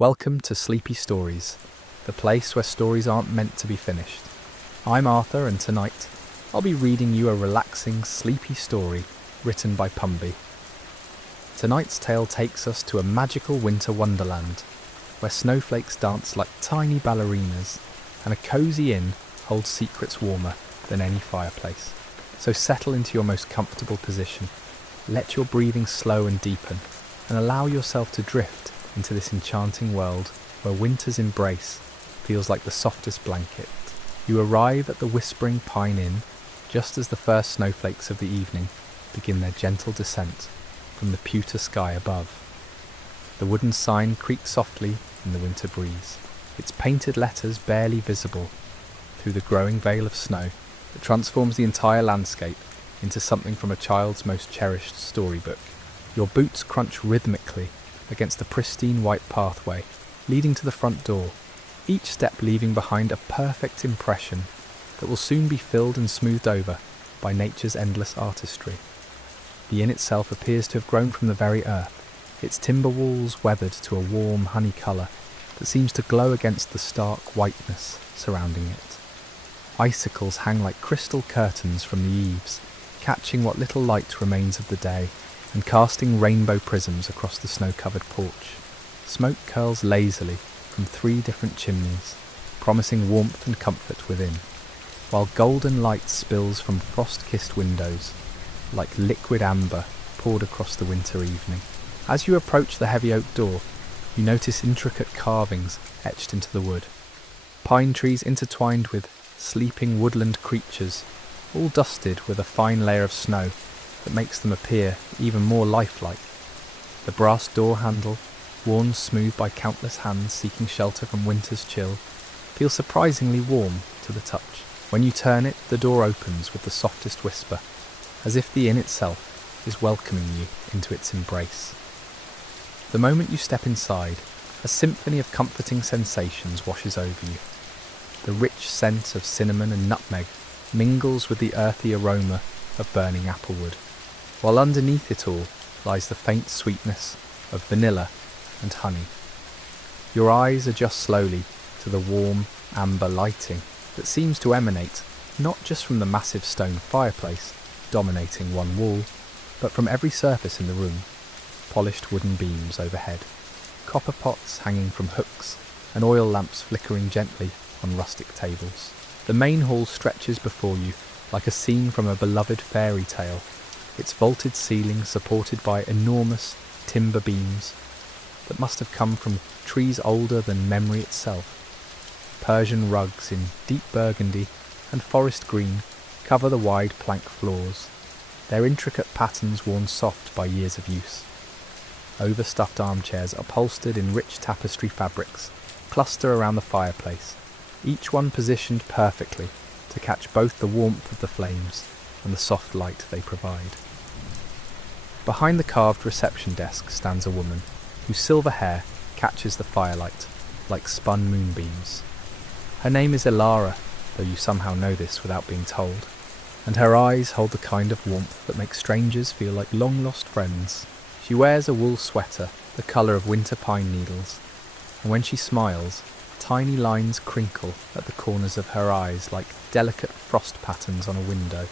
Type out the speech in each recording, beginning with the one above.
Welcome to Sleepy Stories, the place where stories aren't meant to be finished. I'm Arthur, and tonight I'll be reading you a relaxing, sleepy story written by Pumby. Tonight's tale takes us to a magical winter wonderland where snowflakes dance like tiny ballerinas and a cozy inn holds secrets warmer than any fireplace. So settle into your most comfortable position, let your breathing slow and deepen, and allow yourself to drift into this enchanting world where winter's embrace feels like the softest blanket. You arrive at the Whispering Pine Inn just as the first snowflakes of the evening begin their gentle descent from the pewter sky above. The wooden sign creaks softly in the winter breeze, its painted letters barely visible through the growing veil of snow that transforms the entire landscape into something from a child's most cherished storybook. Your boots crunch rhythmically against the pristine white pathway leading to the front door, each step leaving behind a perfect impression that will soon be filled and smoothed over by nature's endless artistry. The inn itself appears to have grown from the very earth, its timber walls weathered to a warm honey colour that seems to glow against the stark whiteness surrounding it. Icicles hang like crystal curtains from the eaves, catching what little light remains of the day and casting rainbow prisms across the snow-covered porch. Smoke curls lazily from 3 different chimneys, promising warmth and comfort within, while golden light spills from frost-kissed windows like liquid amber poured across the winter evening. As you approach the heavy oak door, you notice intricate carvings etched into the wood. Pine trees intertwined with sleeping woodland creatures, all dusted with a fine layer of snow that makes them appear even more lifelike. The brass door handle, worn smooth by countless hands seeking shelter from winter's chill, feels surprisingly warm to the touch. When you turn it, the door opens with the softest whisper, as if the inn itself is welcoming you into its embrace. The moment you step inside, a symphony of comforting sensations washes over you. The rich scent of cinnamon and nutmeg mingles with the earthy aroma of burning applewood, while underneath it all lies the faint sweetness of vanilla and honey. Your eyes adjust slowly to the warm, amber lighting that seems to emanate not just from the massive stone fireplace dominating one wall, but from every surface in the room. Polished wooden beams overhead, copper pots hanging from hooks, and oil lamps flickering gently on rustic tables. The main hall stretches before you like a scene from a beloved fairy tale, its vaulted ceiling supported by enormous timber beams that must have come from trees older than memory itself. Persian rugs in deep burgundy and forest green cover the wide plank floors, their intricate patterns worn soft by years of use. Overstuffed armchairs upholstered in rich tapestry fabrics cluster around the fireplace, each one positioned perfectly to catch both the warmth of the flames and the soft light they provide. Behind the carved reception desk stands a woman whose silver hair catches the firelight like spun moonbeams. Her name is Ilara, though you somehow know this without being told, and her eyes hold the kind of warmth that makes strangers feel like long-lost friends. She wears a wool sweater the colour of winter pine needles, and when she smiles, tiny lines crinkle at the corners of her eyes like delicate frost patterns on a window.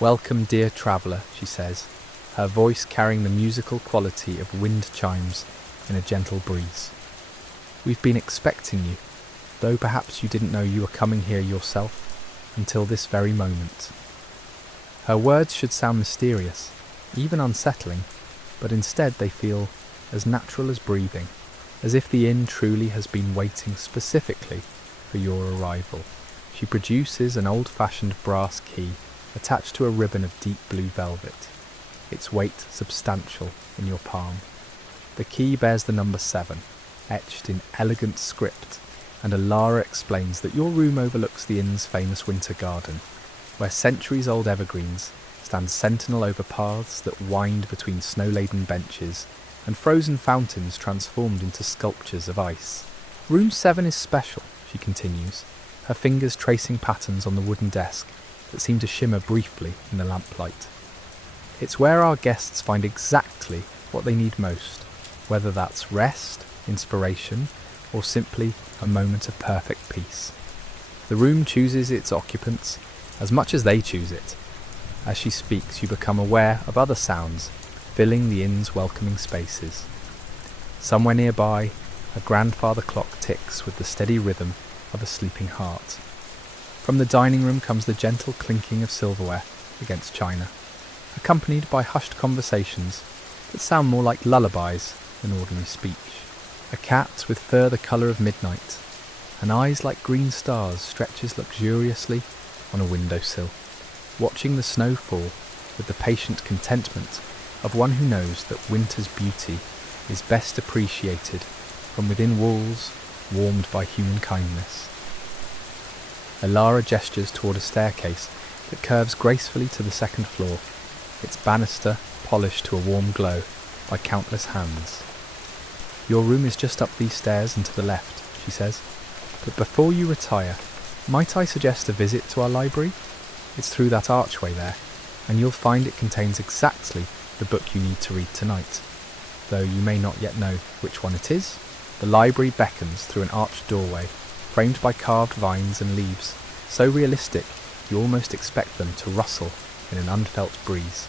"Welcome, dear traveller," she says, her voice carrying the musical quality of wind chimes in a gentle breeze. "We've been expecting you, though perhaps you didn't know you were coming here yourself until this very moment." Her words should sound mysterious, even unsettling, but instead they feel as natural as breathing, as if the inn truly has been waiting specifically for your arrival. She produces an old-fashioned brass key attached to a ribbon of deep blue velvet, its weight substantial in your palm. The key bears the number 7, etched in elegant script, and Ilara explains that your room overlooks the inn's famous winter garden, where centuries-old evergreens stand sentinel over paths that wind between snow-laden benches and frozen fountains transformed into sculptures of ice. "Room 7 is special," she continues, her fingers tracing patterns on the wooden desk that seem to shimmer briefly in the lamplight. "It's where our guests find exactly what they need most, whether that's rest, inspiration, or simply a moment of perfect peace. The room chooses its occupants as much as they choose it. As she speaks, you become aware of other sounds filling the inn's welcoming spaces. Somewhere nearby, a grandfather clock ticks with the steady rhythm of a sleeping heart. From the dining room comes the gentle clinking of silverware against china, accompanied by hushed conversations that sound more like lullabies than ordinary speech. A cat with fur the colour of midnight and eyes like green stars stretches luxuriously on a windowsill, watching the snow fall with the patient contentment of one who knows that winter's beauty is best appreciated from within walls warmed by human kindness. Elara gestures toward a staircase that curves gracefully to the second floor, its banister polished to a warm glow by countless hands. Your room is just up these stairs and to the left, she says, but before you retire, might I suggest a visit to our library? It's through that archway there, and you'll find it contains exactly the book you need to read tonight. Though you may not yet know which one it is, the library beckons through an arched doorway, framed by carved vines and leaves, so realistic you almost expect them to rustle in an unfelt breeze.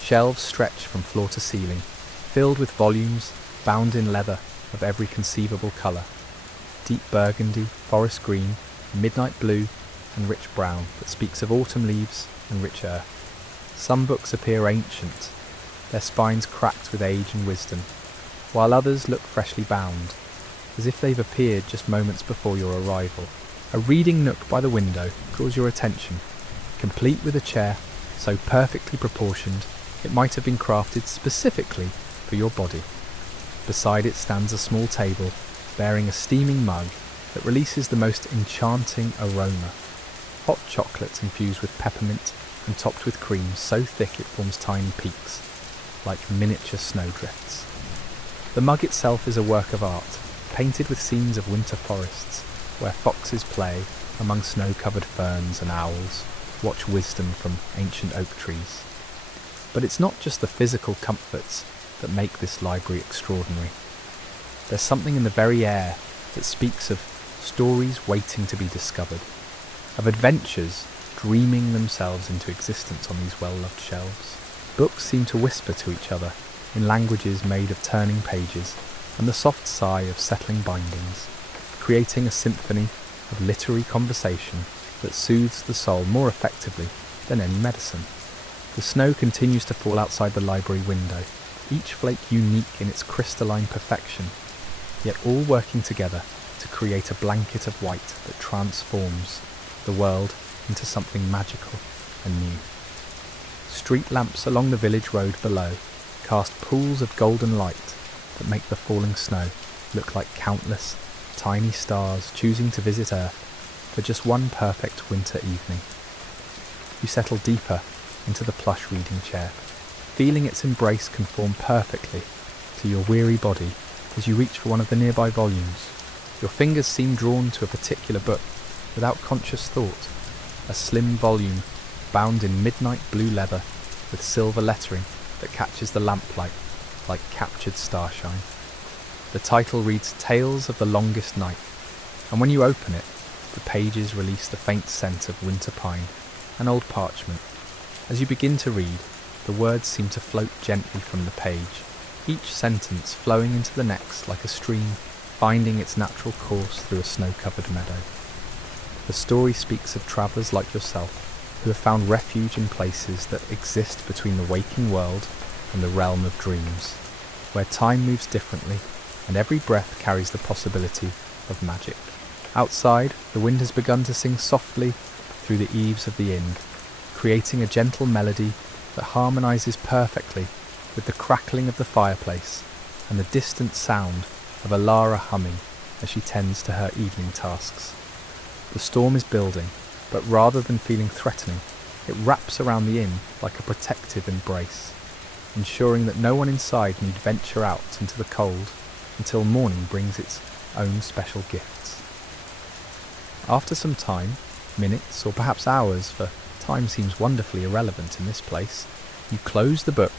Shelves stretch from floor to ceiling, filled with volumes bound in leather of every conceivable colour: deep burgundy, forest green, midnight blue, and rich brown that speaks of autumn leaves and rich earth. Some books appear ancient, their spines cracked with age and wisdom, while others look freshly bound, as if they've appeared just moments before your arrival. A reading nook by the window draws your attention, complete with a chair so perfectly proportioned it might have been crafted specifically for your body. Beside it stands a small table bearing a steaming mug that releases the most enchanting aroma. Hot chocolate infused with peppermint and topped with cream so thick it forms tiny peaks, like miniature snowdrifts. The mug itself is a work of art, painted with scenes of winter forests, where foxes play among snow-covered ferns and owls watch wisdom from ancient oak trees. But it's not just the physical comforts that make this library extraordinary. There's something in the very air that speaks of stories waiting to be discovered, of adventures dreaming themselves into existence on these well-loved shelves. Books seem to whisper to each other in languages made of turning pages and the soft sigh of settling bindings, creating a symphony of literary conversation that soothes the soul more effectively than any medicine. The snow continues to fall outside the library window, each flake unique in its crystalline perfection, yet all working together to create a blanket of white that transforms the world into something magical and new. Street lamps along the village road below cast pools of golden light that make the falling snow look like countless tiny stars choosing to visit Earth for just one perfect winter evening. You settle deeper into the plush reading chair, feeling its embrace conform perfectly to your weary body as you reach for one of the nearby volumes. Your fingers seem drawn to a particular book without conscious thought, a slim volume bound in midnight blue leather with silver lettering that catches the lamplight like captured starshine. The title reads Tales of the Longest Night, and when you open it, the pages release the faint scent of winter pine and old parchment. As you begin to read, the words seem to float gently from the page, each sentence flowing into the next like a stream, finding its natural course through a snow-covered meadow. The story speaks of travellers like yourself, who have found refuge in places that exist between the waking world and the realm of dreams, where time moves differently and every breath carries the possibility of magic. Outside, the wind has begun to sing softly through the eaves of the inn, creating a gentle melody that harmonises perfectly with the crackling of the fireplace and the distant sound of Elara humming as she tends to her evening tasks. The storm is building, but rather than feeling threatening, it wraps around the inn like a protective embrace, ensuring that no one inside need venture out into the cold until morning brings its own special gifts. After some time, minutes or perhaps hours, for time seems wonderfully irrelevant in this place, you close the book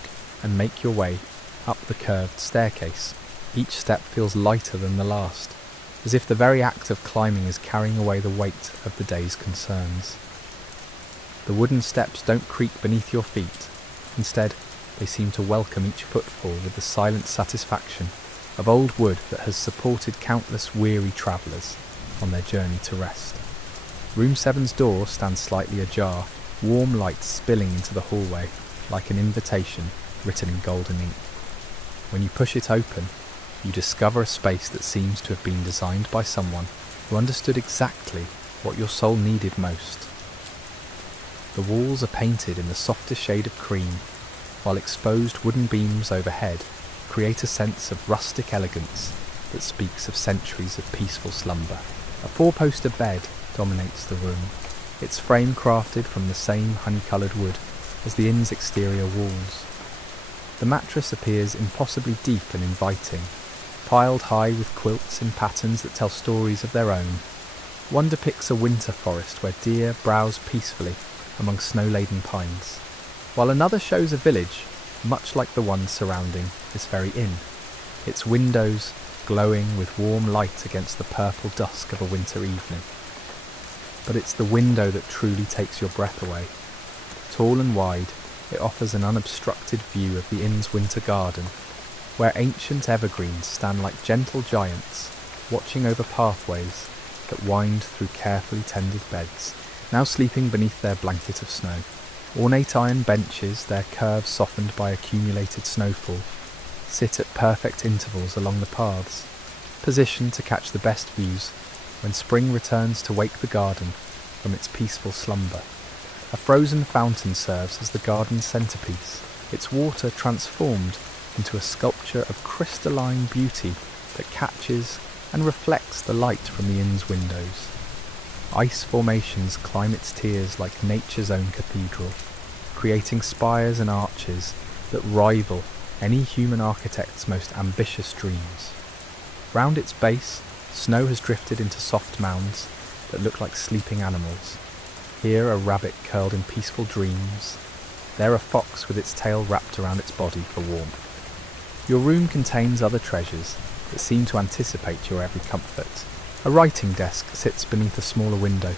and make your way up the curved staircase, Each step feels lighter than the last, as if the very act of climbing is carrying away the weight of the day's concerns. The wooden steps don't creak beneath your feet. Instead, they seem to welcome each footfall with the silent satisfaction of old wood that has supported countless weary travellers on their journey to rest. Room 7's door stands slightly ajar, warm light spilling into the hallway like an invitation written in golden ink. When you push it open, you discover a space that seems to have been designed by someone who understood exactly what your soul needed most. The walls are painted in the softest shade of cream, while exposed wooden beams overhead create a sense of rustic elegance that speaks of centuries of peaceful slumber. A four-poster bed dominates the room, its frame crafted from the same honey-coloured wood as the inn's exterior walls. The mattress appears impossibly deep and inviting, piled high with quilts in patterns that tell stories of their own. One depicts a winter forest where deer browse peacefully among snow-laden pines, while another shows a village much like the one surrounding this very inn, its windows glowing with warm light against the purple dusk of a winter evening. But it's the window that truly takes your breath away. Tall and wide, it offers an unobstructed view of the inn's winter garden, where ancient evergreens stand like gentle giants, watching over pathways that wind through carefully tended beds, now sleeping beneath their blanket of snow. Ornate iron benches, their curves softened by accumulated snowfall, sit at perfect intervals along the paths, positioned to catch the best views when spring returns to wake the garden from its peaceful slumber. A frozen fountain serves as the garden's centrepiece, its water transformed into a sculpture of crystalline beauty that catches and reflects the light from the inn's windows. Ice formations climb its tiers like nature's own cathedral, creating spires and arches that rival any human architect's most ambitious dreams. Round its base, snow has drifted into soft mounds that look like sleeping animals. Here a rabbit curled in peaceful dreams, there a fox with its tail wrapped around its body for warmth. Your room contains other treasures that seem to anticipate your every comfort. A writing desk sits beneath a smaller window,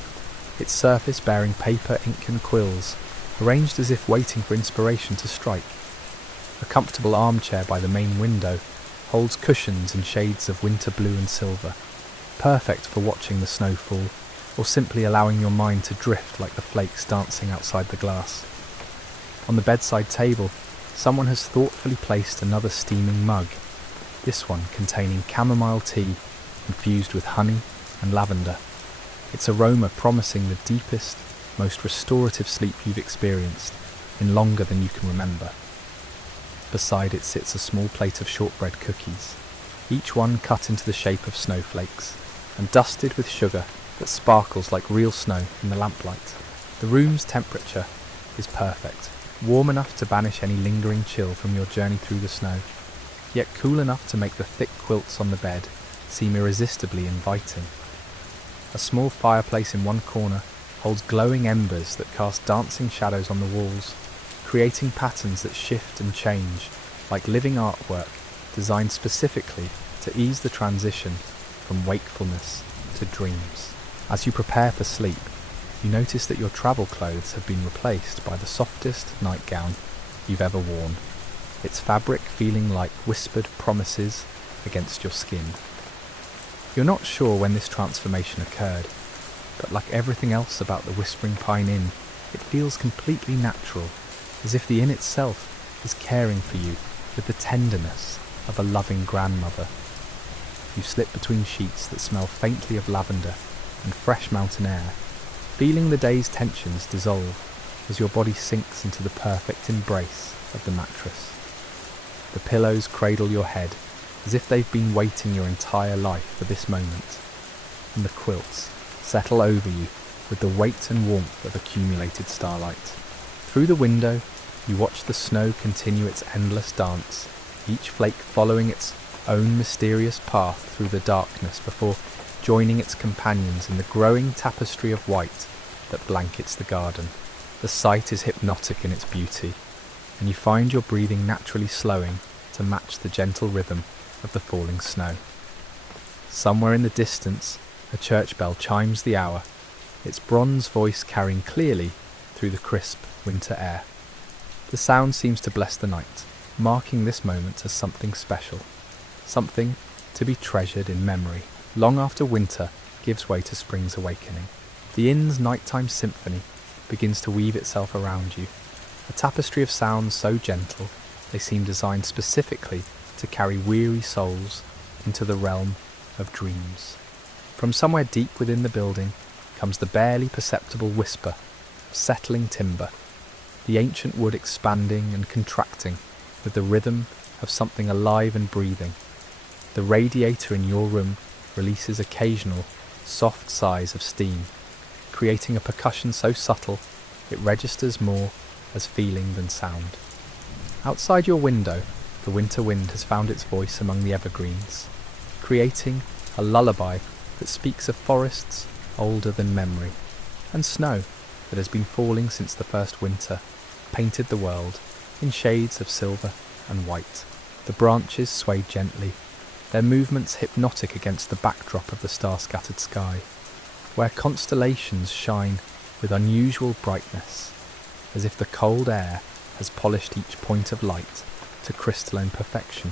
its surface bearing paper, ink and quills, arranged as if waiting for inspiration to strike. A comfortable armchair by the main window holds cushions in shades of winter blue and silver, perfect for watching the snow fall or simply allowing your mind to drift like the flakes dancing outside the glass. On the bedside table, someone has thoughtfully placed another steaming mug, this one containing chamomile tea infused with honey and lavender, its aroma promising the deepest, most restorative sleep you've experienced in longer than you can remember. Beside it sits a small plate of shortbread cookies, each one cut into the shape of snowflakes and dusted with sugar that sparkles like real snow in the lamplight. The room's temperature is perfect, warm enough to banish any lingering chill from your journey through the snow, yet cool enough to make the thick quilts on the bed seem irresistibly inviting. A small fireplace in one corner holds glowing embers that cast dancing shadows on the walls, creating patterns that shift and change like living artwork designed specifically to ease the transition from wakefulness to dreams. As you prepare for sleep, you notice that your travel clothes have been replaced by the softest nightgown you've ever worn, its fabric feeling like whispered promises against your skin. You're not sure when this transformation occurred, but like everything else about the Whispering Pine Inn, it feels completely natural, as if the inn itself is caring for you with the tenderness of a loving grandmother. You slip between sheets that smell faintly of lavender and fresh mountain air, feeling the day's tensions dissolve as your body sinks into the perfect embrace of the mattress. The pillows cradle your head as if they've been waiting your entire life for this moment, and the quilts settle over you with the weight and warmth of accumulated starlight. Through the window, you watch the snow continue its endless dance, each flake following its own mysterious path through the darkness before joining its companions in the growing tapestry of white that blankets the garden. The sight is hypnotic in its beauty, and you find your breathing naturally slowing to match the gentle rhythm of the falling snow. Somewhere in the distance, a church bell chimes the hour, its bronze voice carrying clearly through the crisp winter air. The sound seems to bless the night, marking this moment as something special, something to be treasured in memory, long after winter gives way to spring's awakening. The inn's nighttime symphony begins to weave itself around you, a tapestry of sounds so gentle they seem designed specifically to carry weary souls into the realm of dreams. From somewhere deep within the building comes the barely perceptible whisper of settling timber, the ancient wood expanding and contracting with the rhythm of something alive and breathing. The radiator in your room releases occasional, soft sighs of steam, creating a percussion so subtle it registers more as feeling than sound. Outside your window, the winter wind has found its voice among the evergreens, creating a lullaby that speaks of forests older than memory, and snow that has been falling since the first winter painted the world in shades of silver and white. The branches sway gently, their movements hypnotic against the backdrop of the star-scattered sky, where constellations shine with unusual brightness, as if the cold air has polished each point of light to crystalline perfection.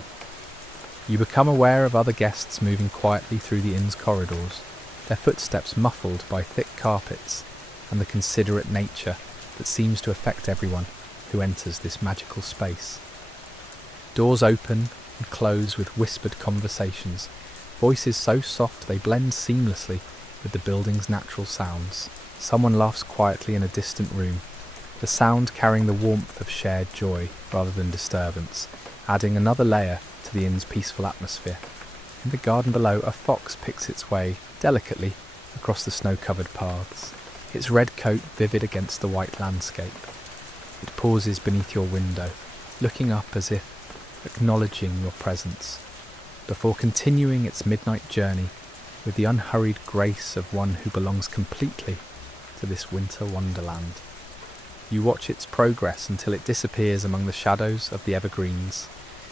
You become aware of other guests moving quietly through the inn's corridors, their footsteps muffled by thick carpets and the considerate nature that seems to affect everyone who enters this magical space. Doors open and close with whispered conversations, voices so soft they blend seamlessly with the building's natural sounds. Someone laughs quietly in a distant room, the sound carrying the warmth of shared joy rather than disturbance, adding another layer to the inn's peaceful atmosphere. In the garden below, a fox picks its way delicately across the snow-covered paths, its red coat vivid against the white landscape. It pauses beneath your window, looking up as if acknowledging your presence, before continuing its midnight journey with the unhurried grace of one who belongs completely to this winter wonderland. You watch its progress until it disappears among the shadows of the evergreens,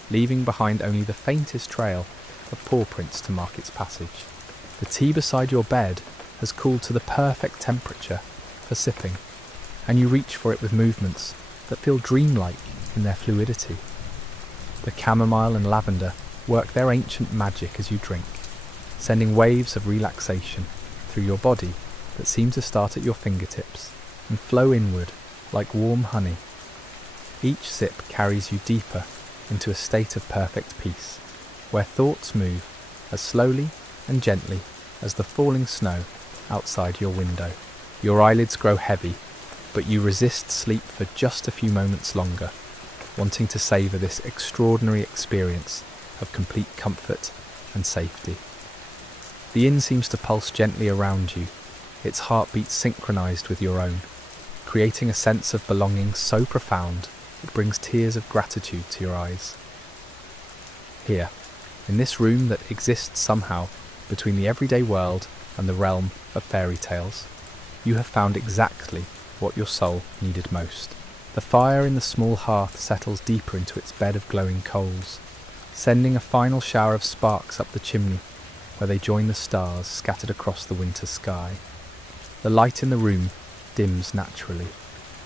leaving behind only the faintest trail of paw prints to mark its passage. The tea beside your bed has cooled to the perfect temperature for sipping, and you reach for it with movements that feel dreamlike in their fluidity. The chamomile and lavender work their ancient magic as you drink, sending waves of relaxation through your body that seem to start at your fingertips and flow inward like warm honey. Each sip carries you deeper into a state of perfect peace, where thoughts move as slowly and gently as the falling snow outside your window. Your eyelids grow heavy, but you resist sleep for just a few moments longer, wanting to savour this extraordinary experience of complete comfort and safety. The inn seems to pulse gently around you, its heartbeat synchronised with your own, creating a sense of belonging so profound it brings tears of gratitude to your eyes. Here, in this room that exists somehow between the everyday world and the realm of fairy tales, you have found exactly what your soul needed most. The fire in the small hearth settles deeper into its bed of glowing coals, sending a final shower of sparks up the chimney where they join the stars scattered across the winter sky. The light in the room dims naturally,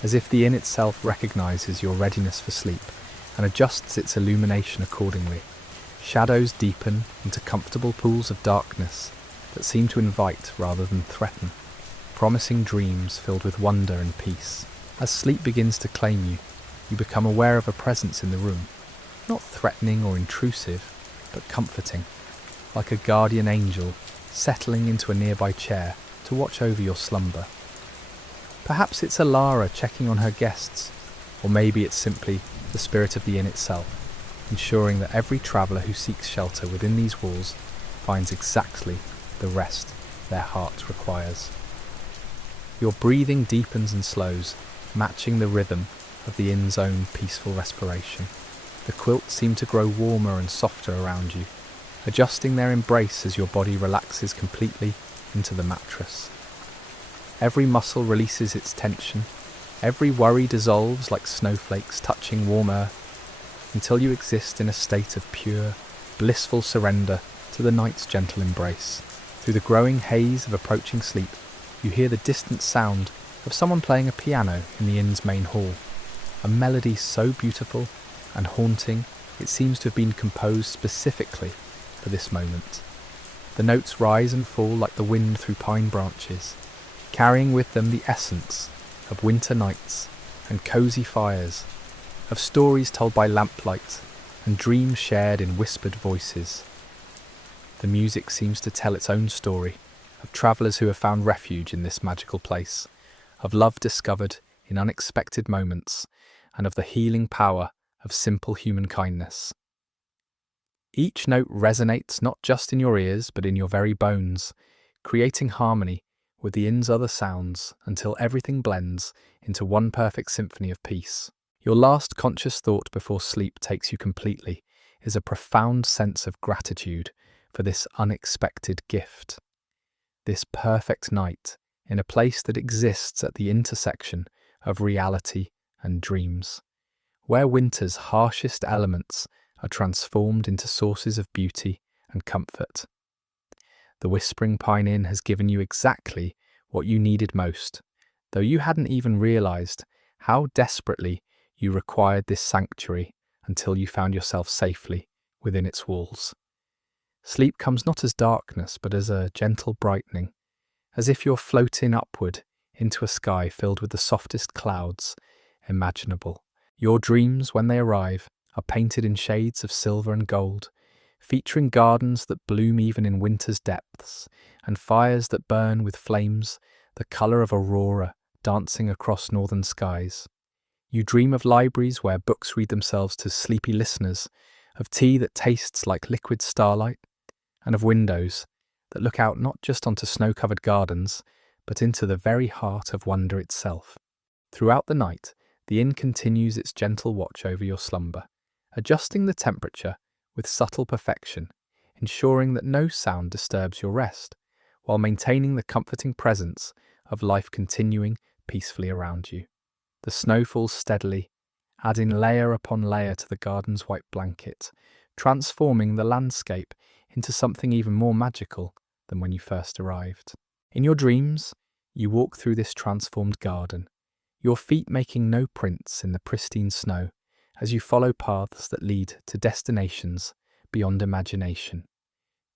as if the inn itself recognises your readiness for sleep and adjusts its illumination accordingly. Shadows deepen into comfortable pools of darkness that seem to invite rather than threaten, promising dreams filled with wonder and peace. As sleep begins to claim you, you become aware of a presence in the room, not threatening or intrusive, but comforting, like a guardian angel settling into a nearby chair to watch over your slumber. Perhaps it's Alara checking on her guests, or maybe it's simply the spirit of the inn itself, ensuring that every traveller who seeks shelter within these walls finds exactly the rest their heart requires. Your breathing deepens and slows, matching the rhythm of the inn's own peaceful respiration. The quilts seem to grow warmer and softer around you, adjusting their embrace as your body relaxes completely into the mattress. Every muscle releases its tension, every worry dissolves like snowflakes touching warm earth, until you exist in a state of pure, blissful surrender to the night's gentle embrace. Through the growing haze of approaching sleep, you hear the distant sound of someone playing a piano in the inn's main hall. A melody so beautiful and haunting, it seems to have been composed specifically for this moment. The notes rise and fall like the wind through pine branches, carrying with them the essence of winter nights and cosy fires, of stories told by lamplight and dreams shared in whispered voices. The music seems to tell its own story of travellers who have found refuge in this magical place, of love discovered in unexpected moments, and of the healing power of simple human kindness. Each note resonates not just in your ears but in your very bones, creating harmony with the inn's other sounds until everything blends into one perfect symphony of peace. Your last conscious thought before sleep takes you completely is a profound sense of gratitude for this unexpected gift. This perfect night in a place that exists at the intersection of reality and dreams, where winter's harshest elements are transformed into sources of beauty and comfort. The Whispering Pine Inn has given you exactly what you needed most, though you hadn't even realized how desperately you required this sanctuary until you found yourself safely within its walls. Sleep comes not as darkness, but as a gentle brightening, as if you're floating upward into a sky filled with the softest clouds imaginable. Your dreams, when they arrive, are painted in shades of silver and gold, featuring gardens that bloom even in winter's depths, and fires that burn with flames the colour of aurora dancing across northern skies. You dream of libraries where books read themselves to sleepy listeners, of tea that tastes like liquid starlight, and of windows that look out not just onto snow-covered gardens, but into the very heart of wonder itself. Throughout the night, the inn continues its gentle watch over your slumber, adjusting the temperature with subtle perfection, ensuring that no sound disturbs your rest, while maintaining the comforting presence of life continuing peacefully around you. The snow falls steadily, adding layer upon layer to the garden's white blanket, transforming the landscape into something even more magical than when you first arrived. In your dreams, you walk through this transformed garden, your feet making no prints in the pristine snow as you follow paths that lead to destinations beyond imagination.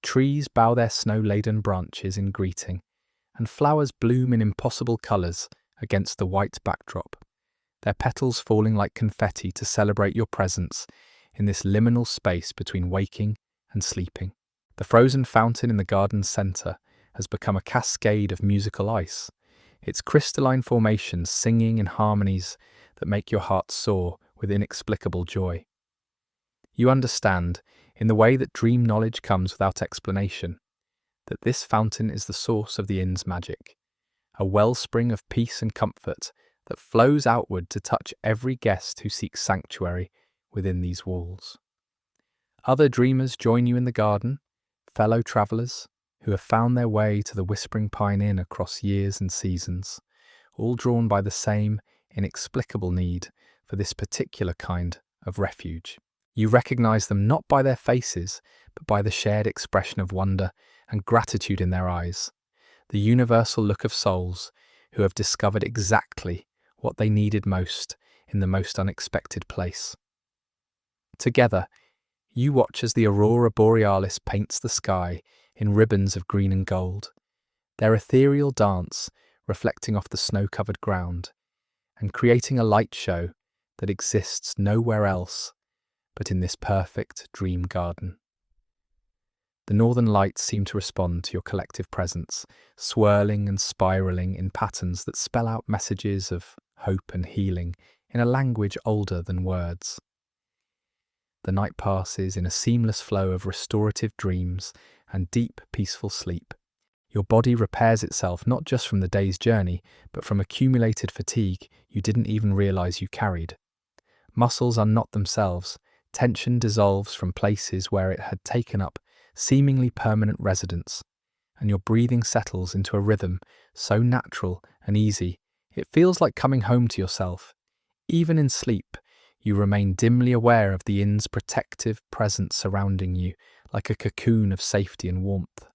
Trees bow their snow-laden branches in greeting, and flowers bloom in impossible colours against the white backdrop, their petals falling like confetti to celebrate your presence in this liminal space between waking and sleeping. The frozen fountain in the garden's centre has become a cascade of musical ice, its crystalline formations singing in harmonies that make your heart soar with inexplicable joy. You understand, in the way that dream knowledge comes without explanation, that this fountain is the source of the inn's magic, a wellspring of peace and comfort that flows outward to touch every guest who seeks sanctuary within these walls. Other dreamers join you in the garden, fellow travellers who have found their way to the Whispering Pine Inn across years and seasons, all drawn by the same inexplicable need for this particular kind of refuge. You recognise them not by their faces, but by the shared expression of wonder and gratitude in their eyes, the universal look of souls who have discovered exactly what they needed most in the most unexpected place. Together, you watch as the aurora borealis paints the sky in ribbons of green and gold, their ethereal dance reflecting off the snow-covered ground and creating a light show that exists nowhere else but in this perfect dream garden. The northern lights seem to respond to your collective presence, swirling and spiralling in patterns that spell out messages of hope and healing in a language older than words. The night passes in a seamless flow of restorative dreams and deep, peaceful sleep. Your body repairs itself not just from the day's journey, but from accumulated fatigue you didn't even realize you carried. Muscles unknot themselves, tension dissolves from places where it had taken up seemingly permanent residence, and your breathing settles into a rhythm so natural and easy it feels like coming home to yourself. Even in sleep, you remain dimly aware of the inn's protective presence surrounding you, like a cocoon of safety and warmth.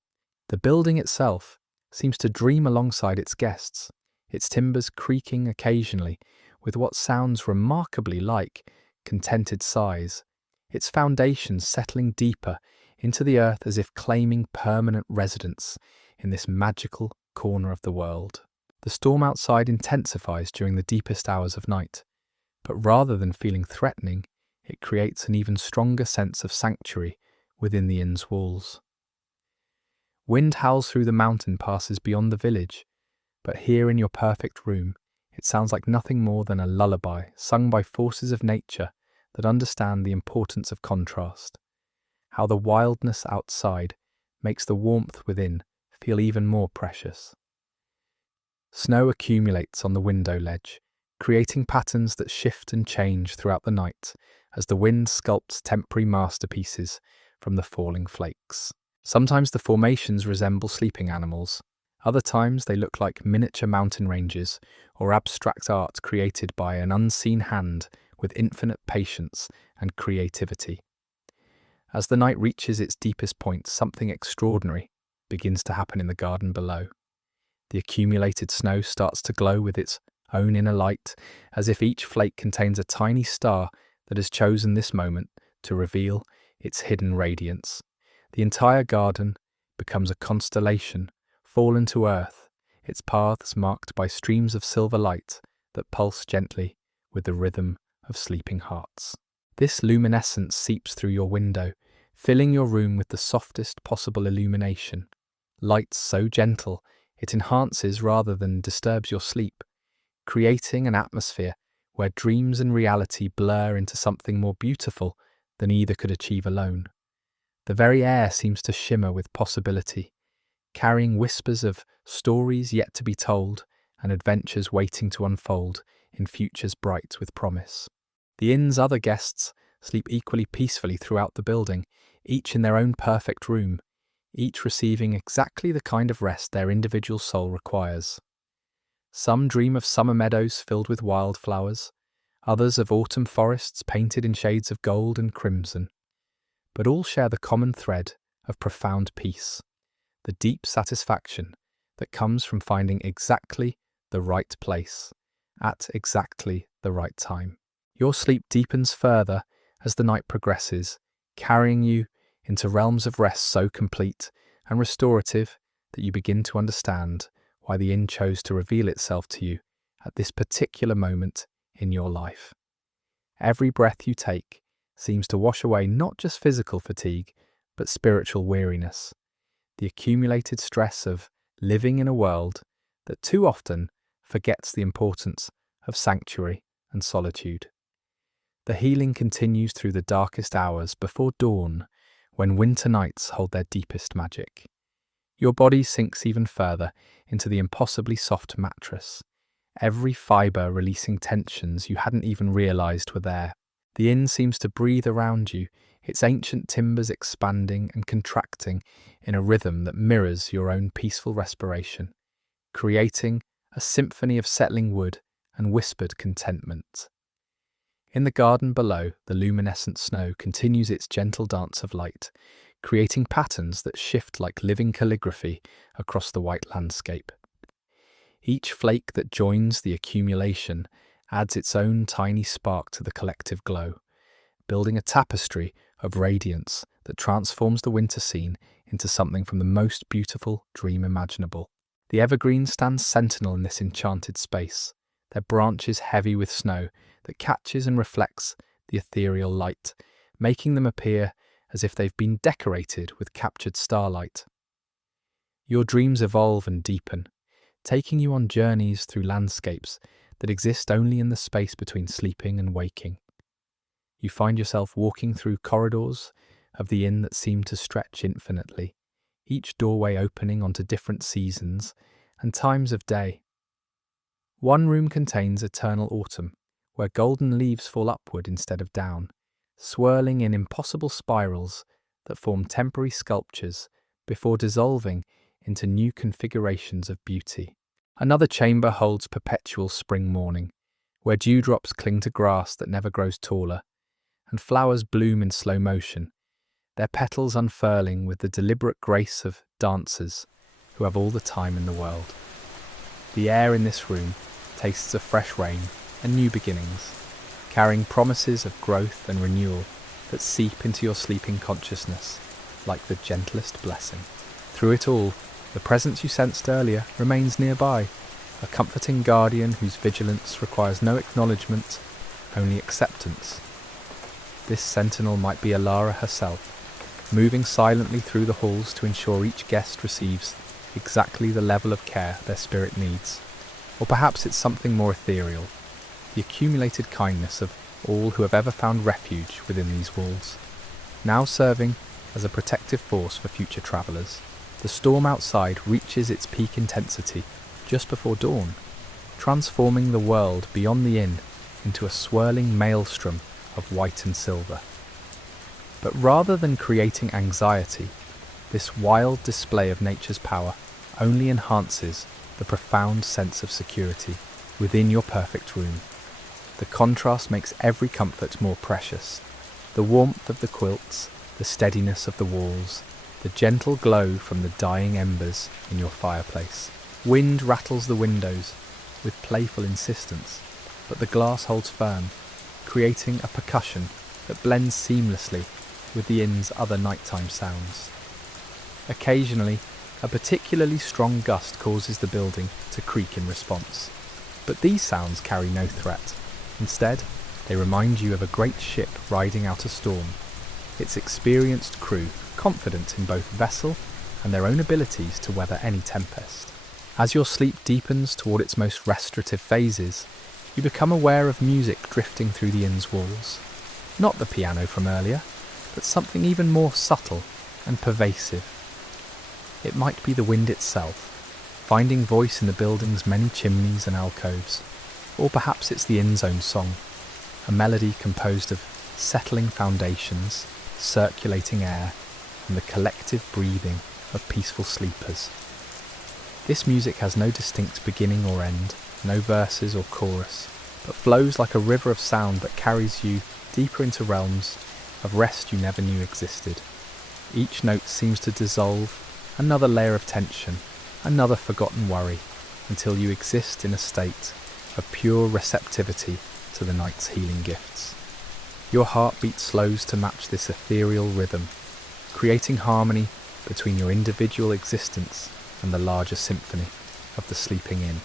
The building itself seems to dream alongside its guests, its timbers creaking occasionally with what sounds remarkably like contented sighs, its foundations settling deeper into the earth as if claiming permanent residence in this magical corner of the world. The storm outside intensifies during the deepest hours of night, but rather than feeling threatening, it creates an even stronger sense of sanctuary within the inn's walls. Wind howls through the mountain passes beyond the village, but here in your perfect room, it sounds like nothing more than a lullaby sung by forces of nature that understand the importance of contrast, how the wildness outside makes the warmth within feel even more precious. Snow accumulates on the window ledge, creating patterns that shift and change throughout the night as the wind sculpts temporary masterpieces from the falling flakes. Sometimes the formations resemble sleeping animals, other times they look like miniature mountain ranges or abstract art created by an unseen hand with infinite patience and creativity. As the night reaches its deepest point, something extraordinary begins to happen in the garden below. The accumulated snow starts to glow with its own inner light, as if each flake contains a tiny star that has chosen this moment to reveal its hidden radiance. The entire garden becomes a constellation, fallen to earth, its paths marked by streams of silver light that pulse gently with the rhythm of sleeping hearts. This luminescence seeps through your window, filling your room with the softest possible illumination. Light so gentle, it enhances rather than disturbs your sleep, creating an atmosphere where dreams and reality blur into something more beautiful than either could achieve alone. The very air seems to shimmer with possibility, carrying whispers of stories yet to be told and adventures waiting to unfold in futures bright with promise. The inn's other guests sleep equally peacefully throughout the building, each in their own perfect room, each receiving exactly the kind of rest their individual soul requires. Some dream of summer meadows filled with wildflowers, others of autumn forests painted in shades of gold and crimson, but all share the common thread of profound peace, the deep satisfaction that comes from finding exactly the right place, at exactly the right time. Your sleep deepens further as the night progresses, carrying you into realms of rest so complete and restorative that you begin to understand why the inn chose to reveal itself to you at this particular moment in your life. Every breath you take seems to wash away not just physical fatigue, but spiritual weariness, the accumulated stress of living in a world that too often forgets the importance of sanctuary and solitude. The healing continues through the darkest hours before dawn, when winter nights hold their deepest magic. Your body sinks even further into the impossibly soft mattress, every fibre releasing tensions you hadn't even realised were there. The inn seems to breathe around you, its ancient timbers expanding and contracting in a rhythm that mirrors your own peaceful respiration, creating a symphony of settling wood and whispered contentment. In the garden below, the luminescent snow continues its gentle dance of light, creating patterns that shift like living calligraphy across the white landscape. Each flake that joins the accumulation adds its own tiny spark to the collective glow, building a tapestry of radiance that transforms the winter scene into something from the most beautiful dream imaginable. The evergreen stands sentinel in this enchanted space, their branches heavy with snow that catches and reflects the ethereal light, making them appear as if they've been decorated with captured starlight. Your dreams evolve and deepen, taking you on journeys through landscapes that exist only in the space between sleeping and waking. You find yourself walking through corridors of the inn that seem to stretch infinitely, each doorway opening onto different seasons and times of day. One room contains eternal autumn, where golden leaves fall upward instead of down, swirling in impossible spirals that form temporary sculptures before dissolving into new configurations of beauty. Another chamber holds perpetual spring morning, where dewdrops cling to grass that never grows taller, and flowers bloom in slow motion, their petals unfurling with the deliberate grace of dancers who have all the time in the world. The air in this room tastes of fresh rain and new beginnings, carrying promises of growth and renewal that seep into your sleeping consciousness like the gentlest blessing. Through it all, the presence you sensed earlier remains nearby, a comforting guardian whose vigilance requires no acknowledgement, only acceptance. This sentinel might be Alara herself, moving silently through the halls to ensure each guest receives exactly the level of care their spirit needs. Or perhaps it's something more ethereal, the accumulated kindness of all who have ever found refuge within these walls, now serving as a protective force for future travellers. The storm outside reaches its peak intensity just before dawn, transforming the world beyond the inn into a swirling maelstrom of white and silver. But rather than creating anxiety, this wild display of nature's power only enhances the profound sense of security within your perfect room. The contrast makes every comfort more precious. The warmth of the quilts, the steadiness of the walls, the gentle glow from the dying embers in your fireplace. Wind rattles the windows with playful insistence, but the glass holds firm, creating a percussion that blends seamlessly with the inn's other nighttime sounds. Occasionally, a particularly strong gust causes the building to creak in response, but these sounds carry no threat. Instead, they remind you of a great ship riding out a storm, its experienced crew confident in both vessel and their own abilities to weather any tempest. As your sleep deepens toward its most restorative phases, you become aware of music drifting through the inn's walls. Not the piano from earlier, but something even more subtle and pervasive. It might be the wind itself, finding voice in the building's many chimneys and alcoves, or perhaps it's the inn's own song, a melody composed of settling foundations, circulating air, and the collective breathing of peaceful sleepers. This music has no distinct beginning or end, no verses or chorus, but flows like a river of sound that carries you deeper into realms of rest you never knew existed. Each note seems to dissolve another layer of tension, another forgotten worry, until you exist in a state of pure receptivity to the night's healing gifts. Your heartbeat slows to match this ethereal rhythm, creating harmony between your individual existence and the larger symphony of the sleeping inn.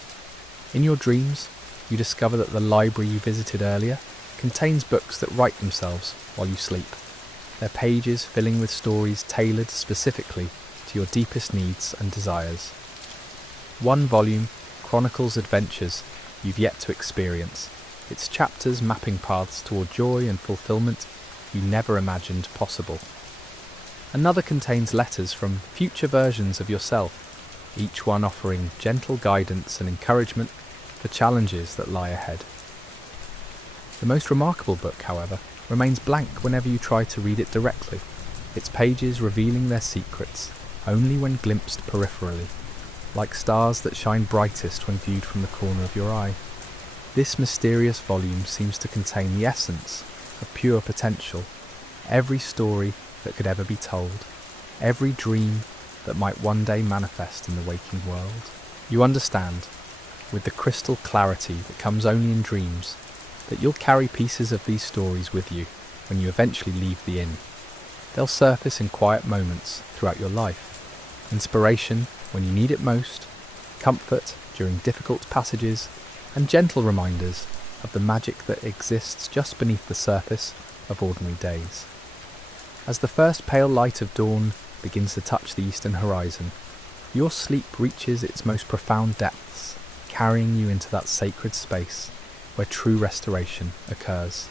In your dreams, you discover that the library you visited earlier contains books that write themselves while you sleep, their pages filling with stories tailored specifically to your deepest needs and desires. One volume chronicles adventures you've yet to experience, its chapters mapping paths toward joy and fulfillment you never imagined possible. Another contains letters from future versions of yourself, each one offering gentle guidance and encouragement for challenges that lie ahead. The most remarkable book, however, remains blank whenever you try to read it directly, its pages revealing their secrets only when glimpsed peripherally, like stars that shine brightest when viewed from the corner of your eye. This mysterious volume seems to contain the essence of pure potential, every story that could ever be told, every dream that might one day manifest in the waking world. You understand, with the crystal clarity that comes only in dreams, that you'll carry pieces of these stories with you when you eventually leave the inn. They'll surface in quiet moments throughout your life. Inspiration when you need it most, comfort during difficult passages, and gentle reminders of the magic that exists just beneath the surface of ordinary days. As the first pale light of dawn begins to touch the eastern horizon, your sleep reaches its most profound depths, carrying you into that sacred space where true restoration occurs.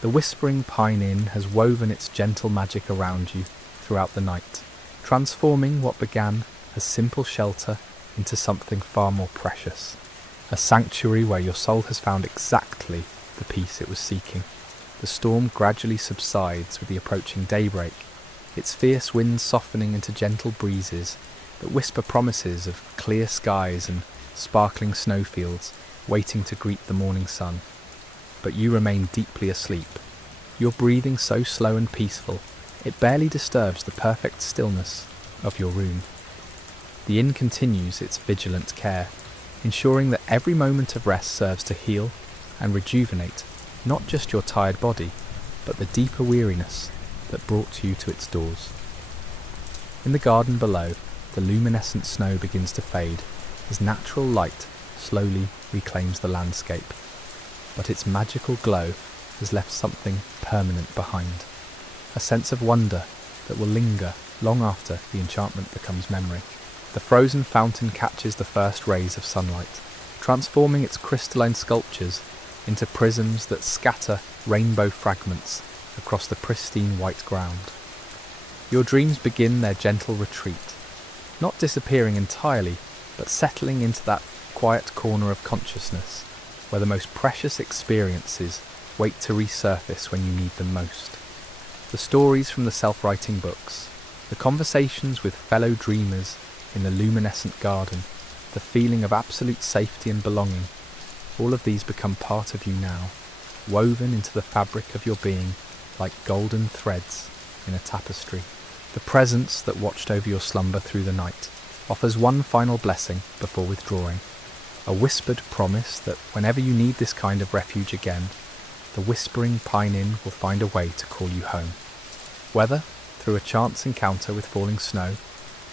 The Whispering Pine Inn has woven its gentle magic around you throughout the night, transforming what began as simple shelter into something far more precious, a sanctuary where your soul has found exactly the peace it was seeking. The storm gradually subsides with the approaching daybreak, its fierce winds softening into gentle breezes that whisper promises of clear skies and sparkling snowfields waiting to greet the morning sun. But you remain deeply asleep, your breathing so slow and peaceful It barely disturbs the perfect stillness of your room. The inn continues its vigilant care, ensuring that every moment of rest serves to heal and rejuvenate not just your tired body, but the deeper weariness that brought you to its doors. In the garden below, the luminescent snow begins to fade as natural light slowly reclaims the landscape, but its magical glow has left something permanent behind, a sense of wonder that will linger long after the enchantment becomes memory. The frozen fountain catches the first rays of sunlight, transforming its crystalline sculptures into prisms that scatter rainbow fragments across the pristine white ground. Your dreams begin their gentle retreat, not disappearing entirely, but settling into that quiet corner of consciousness where the most precious experiences wait to resurface when you need them most. The stories from the self-writing books, the conversations with fellow dreamers in the luminescent garden, the feeling of absolute safety and belonging, all of these become part of you now, woven into the fabric of your being like golden threads in a tapestry. The presence that watched over your slumber through the night offers one final blessing before withdrawing, a whispered promise that whenever you need this kind of refuge again, the whispering pine inn will find a way to call you home. Whether through a chance encounter with falling snow,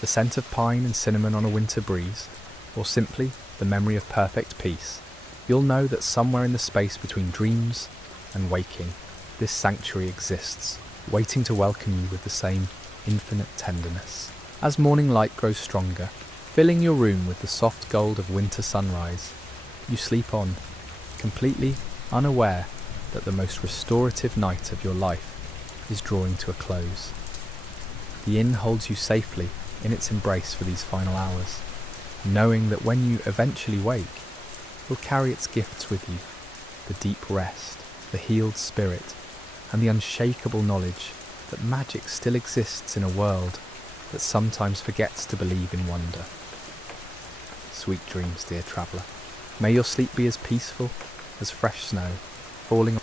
the scent of pine and cinnamon on a winter breeze, or simply the memory of perfect peace, you'll know that somewhere in the space between dreams and waking, this sanctuary exists, waiting to welcome you with the same infinite tenderness. As morning light grows stronger, filling your room with the soft gold of winter sunrise, you sleep on, completely unaware that the most restorative night of your life is drawing to a close. The inn holds you safely in its embrace for these final hours, knowing that when you eventually wake, you'll carry its gifts with you, the deep rest, the healed spirit, and the unshakable knowledge that magic still exists in a world that sometimes forgets to believe in wonder. Sweet dreams, dear traveller. May your sleep be as peaceful as fresh snow falling